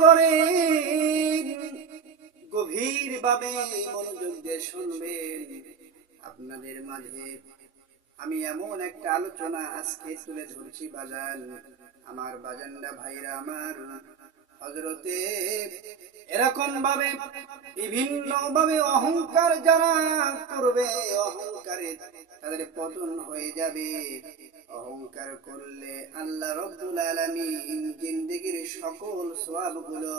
করে গভীরভাবে মনোযোগ দিয়ে শুনবেন। আপনাদের মাঝে আমি এমন একটা আলোচনা আজকে তুলে ধরছি বাজান, আমার বাজানরা ভাইরা আমার। হযরতে এরকম ভাবে বিভিন্ন ভাবে অহংকার যারা করবে, অহংকারে তাদের পতন হয়ে যাবে। অহংকার করলে আল্লাহ রাব্বুল আলামিন জিন্দেগীর সকল সওয়াবগুলো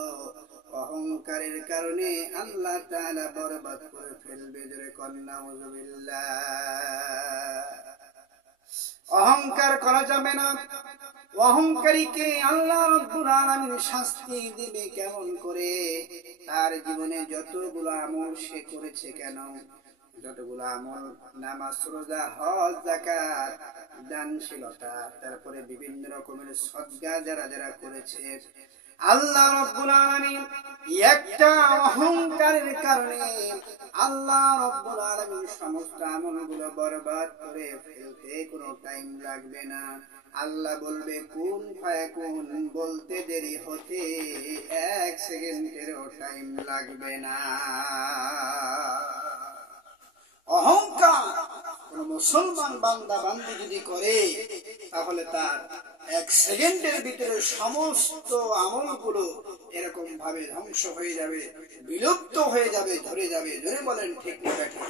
অহংকারের কারণে আল্লাহ তাআলা বরবাদ করে ফেলবে। জোরে কন্যা নাউযুবিল্লাহ। অহংকার করা যাবে না। অহংকারীকে আল্লাহ রাব্বুল আলামিন শাস্তি দিবে কেমন করে? তার জীবনে যতগুলো আমল সে করেছে কেন, যতগুলো আমল, নামাজ, রোজা, হজ, যাকাত, দানশীলতা, তারপরে বিভিন্ন রকমের সদকা যারা যারা করেছে, আল্লাহ রাব্বুল আলামিন একটা অহংকারের কারণে আল্লাহ রাব্বুল আলামিন সমস্ত আমলগুলো বরবাদ করে ফেলতে কোনো টাইম লাগবে না। আল্লাহ বলবে কুন ফায়াকুন, বলতে দেরি হতে 1 সেকেন্ডেরও টাইম লাগবে না। অহংকার কোন মুসলমান বান্দা বান্দি যদি করে, তাহলে তার 1 সেকেন্ডের ভিতরে সমস্ত আমলগুলো এরকম ভাবে ধ্বংস হয়ে যাবে, বিলুপ্ত হয়ে যাবে, ধরে যাবে। ধরে বলেন ঠিক না ঠিক?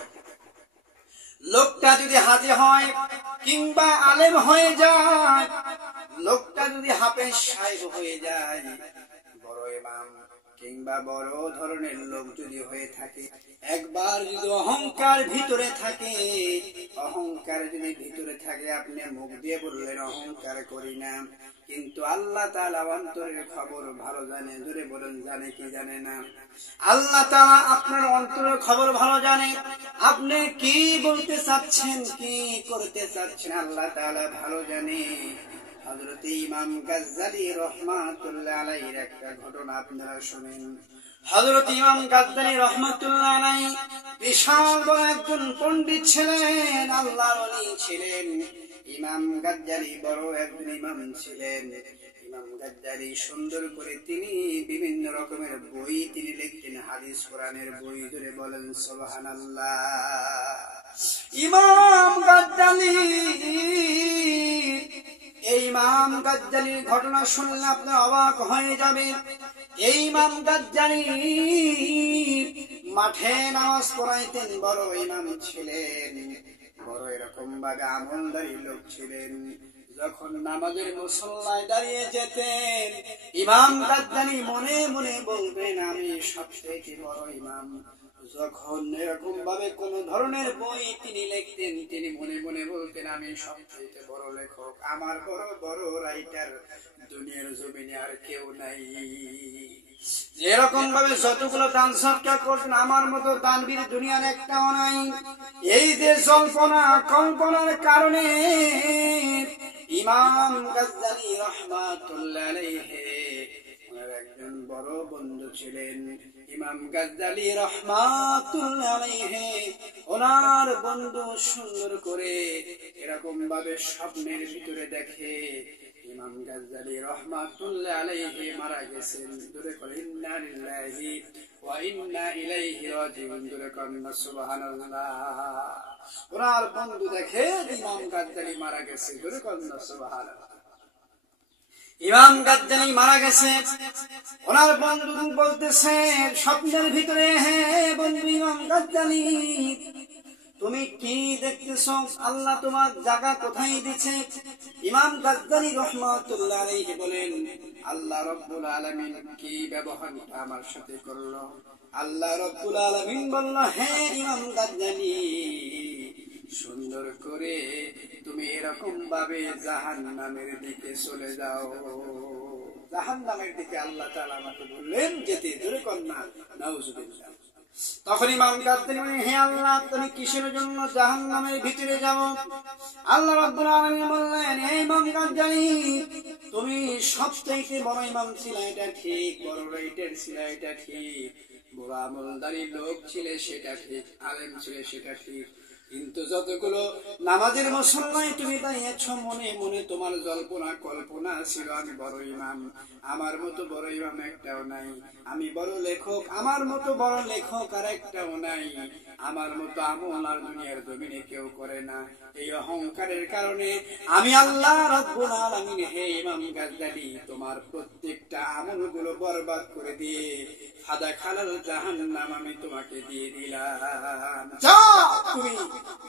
লোকটা যদি হাজি হয় কিংবা আলেম হয়ে যায়, লোকটা যদি হাফেজ সাহেব হয়ে যায়, বড় ইমাম কিংবা বড় ধরনের লোক যদি হয়ে থাকে, একবার যদি অহংকার ভিতরে থাকে, অহংকার যদি ভিতরে থাকে, আপনি মুখ দিয়ে বললেন অহংকার করি না, কিন্তু আল্লাহ তাআলা অন্তরের খবর ভালো জানে। জোরে বলেন জানে কি জানে না? আল্লাহ তাআলা আপনার অন্তরের খবর ভালো জানে। আপনি কি বলতে চাচ্ছেন, কি করতে চাচ্ছেন, আল্লাহ তাআলা ভালো জানে। হযরত ইমাম গাজ্জালী রাহমাতুল্লাহ আলাইহির একটা ঘটনা আপনারা শুনেন। হযরত ইমাম গাজ্জালী রাহমাতুল্লাহ আলাইহি বিশাল বড় একজন পণ্ডিত ছিলেন, আল্লাহর ওলি ছিলেন। ইমাম গাজ্জালী বড় একজন ইমাম ছিলেন। ইমাম গাজ্জালী সুন্দর করে তিনি বিভিন্ন রকমের বই তিনি লিখতেন, হাদিস কোরআনের বই। ধরে বলেন সুবহানাল্লাহ। ইমাম গাজ্জালী, এই ইমাম গাজ্জালীর ঘটনা শুনলে আপনি অবাক হয়ে যাবেন। এই ইমাম গাজ্জালী মাঠে নামাজ পড়াইতেন, বড় ইমাম ছিলেন, বড় এরকম ভাবে আমলদারি লোক ছিলেন। যখন নামাজের মুসল্লায় দাঁড়িয়ে যেতেন, ইমাম গাজ্জালী মনে মনে বলবেন আমি সবচেয়ে বড় ইমাম। যখন এরকম ভাবে কোন ধরনের বই তিনি লিখতেন, তিনি মনে মনে বলতেন আমি সবচেয়ে বড় লেখক, আমার বড় বড় রাইটার দুনিয়ার জমিনে আর কেউ নাই। যেরকম ভাবে যতগুলো দান সৎকার করতেন, আমার মতো দানবীর দুনিয়ার একটাও নাই। এই যে জল্পনা কল্পনার কারণে ইমাম গাজ্জালী রাহমাতুল্লাহ আলাইহি ওনার একজন বড় বন্ধু ছিলেন। ইমাম গাজ্জালী রাহমাতুল্লাহ আলাইহি ওনার বন্ধু সুন্দর করে এরকম ভাবে স্বপ্নের ভিতরে দেখে ইমাম গাজ্জালী রাহমাতুল্লাহ আলাইহি মারা গেছেন। দূরে করে ইন্না লিল্লাহি ওয়া ইন্না ইলাইহি রাজিউন। দূরে কন্না সুবহানাল্লাহ। ওনার বন্ধু দেখে ইমাম গাজ্জালী মারা গেছে। দূরে কন্না সুবহানাল্লাহ। ইমাম গাজ্জালী মারা গেছে। ওনার বন্ধু বলতেছে স্বপ্নের ভিতরে, হ্যাঁ বন্ধু ইমাম গাজ্জালী, তুমি কি দেখতেছো? আল্লাহ তোমার জায়গা কোথায় দিয়েছে? ইমাম গাজ্জালী রাহমাতুল্লাহ আলাইহি বলেন আল্লাহ রাব্বুল আলামিন কি ব্যবহারটা আমার সাথে করলো? আল্লাহ রাব্বুল আলামিন বলল, হ্যাঁ ইমাম গাজ্জালী, সুন্দর করে তুমি এরকম ভাবে জাহান্নামের দিকে চলে যাও। জাহান্নামের দিকে আল্লাহ তাআলা আমাকে বললেন যেতে। জোরে কন্না নাউযুবিল্লাহ। তখন ইমাম গাজ্জালী বলেন, হে আল্লাহ, তুমি কিসের জন্য জাহান্নামের ভিতরে যাও? আল্লাহ রাব্বুল আলামিন বললেন, হে ইমাম গাজ্জালী, তুমি সবচেয়ে বড় ইমাম ছিলে এটা ঠিক, বড় রাইটার ছিলে এটা ঠিক, বড় আমলদারি লোক ছিলে সেটা ঠিক, আলেম ছিলে সেটা ঠিক, কিন্তু যতগুলো নামাজের মুসল্লায় তুমি দাঁড়িয়েছ, মনে মনে তোমার জল্পনা কল্পনা ছিল আমি বড় ইমাম, আমার মতো বড় ইমাম একটাও নাই, আমি বড় লেখক, আমার মতো বড় লেখক আর একটাও নাই, আমার মতো আমল আর দুনিয়ার জমিনে কেউ করে না। এই অহংকারের কারণে আমি আল্লাহ রাব্বুল আলামিন হে ইমাম গাজদালি তোমার প্রত্যেকটা আমলগুলো বরবাদ করে দিয়ে ফাদা খালাল জাহান্নাম আমি তোমাকে দিয়ে দিলাম, যাও তুমি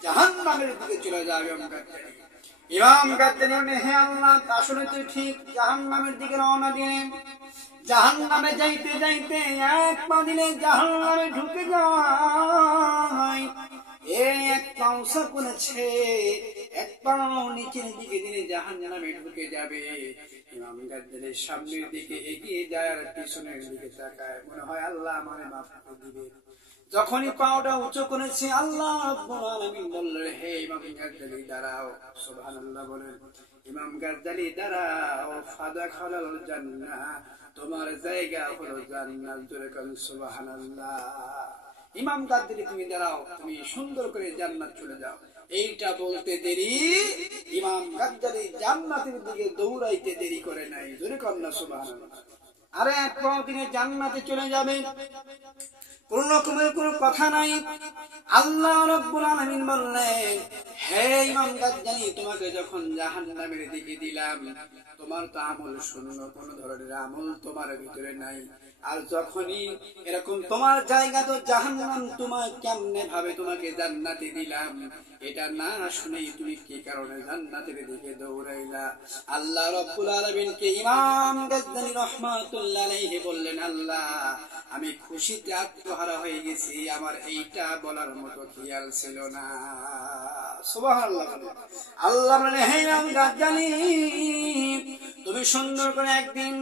জাহান্নামের দিকে চলে যাও। ইমাম গাজদালি বলে হে আল্লাহ, আসলে তো ঠিক জাহান্নামের দিকে রওনা দিলেন। জাহান্নামে যাইতে যাইতে এক পা দিলে জাহান্নামে ঢুকে যায়, এক পাও করেছে, এক পাও নিচের দিকে দিলে জাহান্নামে ঢুকে যাবে। ইমাম গাজদালির সামনের দিকে এগিয়ে যায় আর পিছনের দিকে তাকায়, মনে হয় আল্লাহ আমারে মাফ করে দিবে। যখনই পাওটা উঁচু করেছে আল্লাহ রাব্বুল আলামিন বললেন হে ইমাম গাজদালি দাঁড়াও, সুবহানাল্লাহ বলেন। ইমাম গাজদালি দাঁড়াও, ফাদা খালাল জান্নাহ, তোমার জায়গা হলো জান্নাত, জোরে বলেন সুবহানাল্লাহ। ইমাম গাজদালি তুমি দাঁড়াও, তুমি সুন্দর করে জান্নাত চলে যাও। এইটা বলতে দেরি ইমাম গাজদালি জান্নাতের দিকে দৌড়াইতে দেরি করে নাই, জোরে কন্যা সুবহানাল্লাহ। আরে এক দিনে জান্নাতে চলে যাবে, কোন রকমের কোন কথা নাই। আল্লাহ রাব্বুল আলামিন বললেন হে ইমাম গাজদালি তোমাকে যখন জাহান্নামের দিকে দিলাম, তোমার তো আমল শূন্য, কোন ধরনের আমল তোমার ভিতরে নাই। আর যখনই এরকম তোমার জায়গা তো জাহান্নাম, তোমার কেমনে ভাবে তোমাকে জান্নাতে দিলাম, এটা না শুনেই তুমি কি কারণে জান্নাতের দিকে দৌড়াইলা? আল্লাহ রাব্বুল আলামিনকে ইমাম গাজদালি রাহমাতুল্লাহ আলাইহি বললেন আল্লাহ আমি খুশিতে আত্মহারা হয়ে গেছি, আমার এইটা বলার মতো খেয়াল ছিল না। সুবহানাল্লাহ। আল্লাহ বলেন হে ইমাম গাজদালি তুমি সুন্দর করে একদিন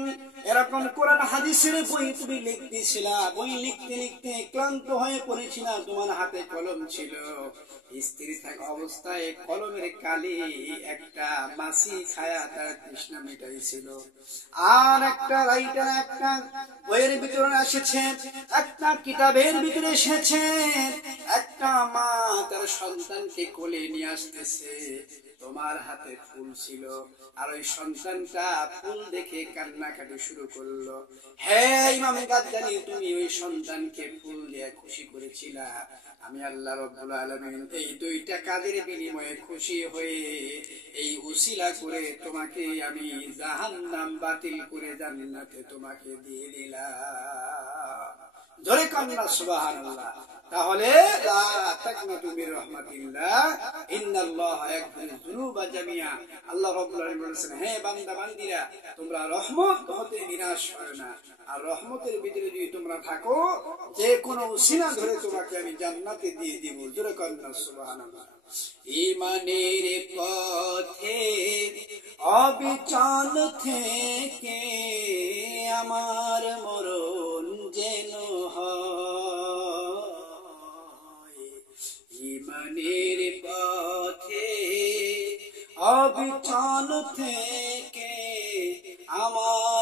এরকম কোরআন হাদিসের বই তুমি লিখতেছিলা, বই লিখতে লিখতে ক্লান্ত হয়ে পড়েছিলা, তোমার হাতে কলম ছিল, স্ত্রী থাকা অবস্থায় কলমের কালি একটা মাছি ছায়া তার তৃষ্ণা মিটাইছিল। আর একটা রাইটার একটা বইয়ের ভিতরে এসেছে, একটা কিতাবের ভিতরে এসেছে, একটা মা তার সন্তানকে কোলে নিয়ে আসতেছে, তোমার হাতে ফুল ছিল, আর ওই সন্তানটা ফুল দেখে কান্নাকাটি শুরু করলো। হে ইমাম গাজদালি তুমি ওই সন্তানকে ফুল দিয়ে খুশি করেছিলা, আমি আল্লাহ রাব্বুল আলামিন এই দুইটা কাজের বিনিময়ে খুশি হয়ে এই উসিলা করে তোমাকে আমি জাহান্নাম বাতিল করে জান্নাতে তোমাকে দিয়ে দিলাম। জোরে কান্না সুবহানাল্লাহ। তাহলে লা তাকনাতু মির রাহমাতিল্লাহ ইন্নাল্লাহা ইয়াগফিরুয যুনুবা জামিআ। আল্লাহ রাব্বুল আলামিন বলেছেন হে বান্দা বান্দীরা তোমরা রহমত হতে নিরাশ হয় না, আর রহমতের ভিতরে যদি তোমরা থাকো যে কোনো উসিলা ধরে তোমাকে আমি জান্নাতে দিয়ে দিব। জোরে কান্না সুবহানাল্লাহ। ঈমানের পথে অবিচল থেকে আমার মরণ যেন হয়, ঈমানের পথে অবিচল থেকে আমার